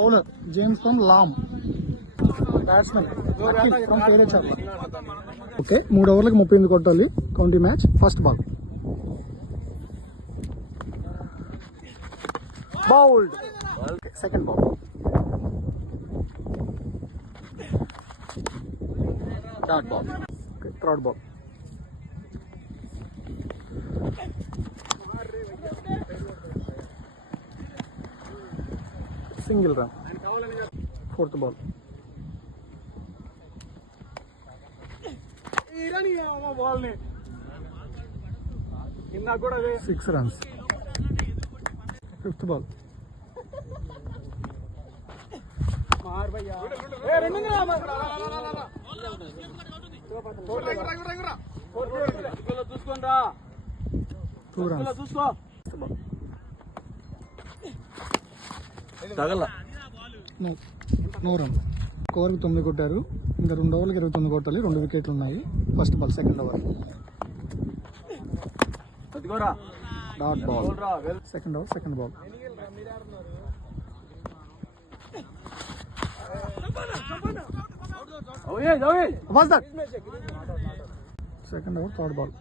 Bowler James from Lam, batsmen from Perecherla. Okay, 3 ఓవర్లకు 38 కొట్టాలి. County match. First ball bowled. Second ball dot ball. Third ball single run. Fourth ball 6 runs. Fifth ball two runs. No run. ఓవర్కి 9 కొట్టారు. ఇంకా 2 ఓవర్లకు 29 కొట్టాలి. 2 వికెట్లు ఉన్నాయి. First ball second over dot ball. Second over second ball second over third ball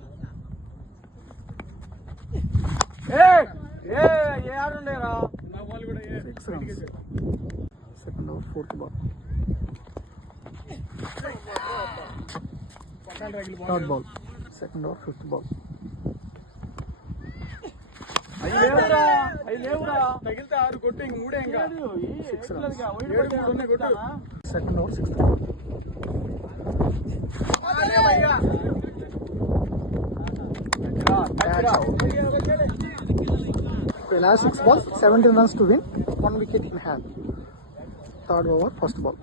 6 runs. Second over fourth ball third ball second over fifth ball second over sixth ball. Last 6 balls, 17 runs to win, 1 wicket in hand. Third over, first ball.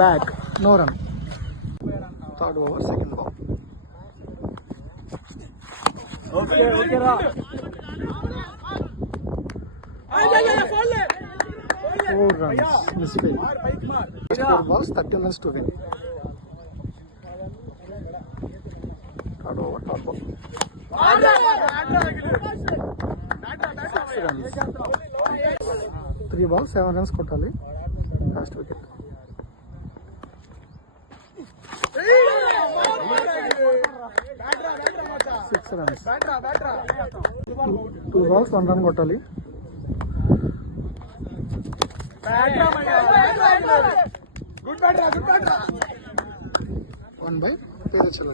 Back, no run. Third over, second ball. Okay, ra. 4 runs, missed. 4 balls, 30 runs to win. Third over, third ball. 6 runs. 3 balls, 7 runs కొట్టాలి. Last wicket. 6 runs. 2 balls, 1 run కొట్టాలి. Good batter. 1 by పేదచర్ల.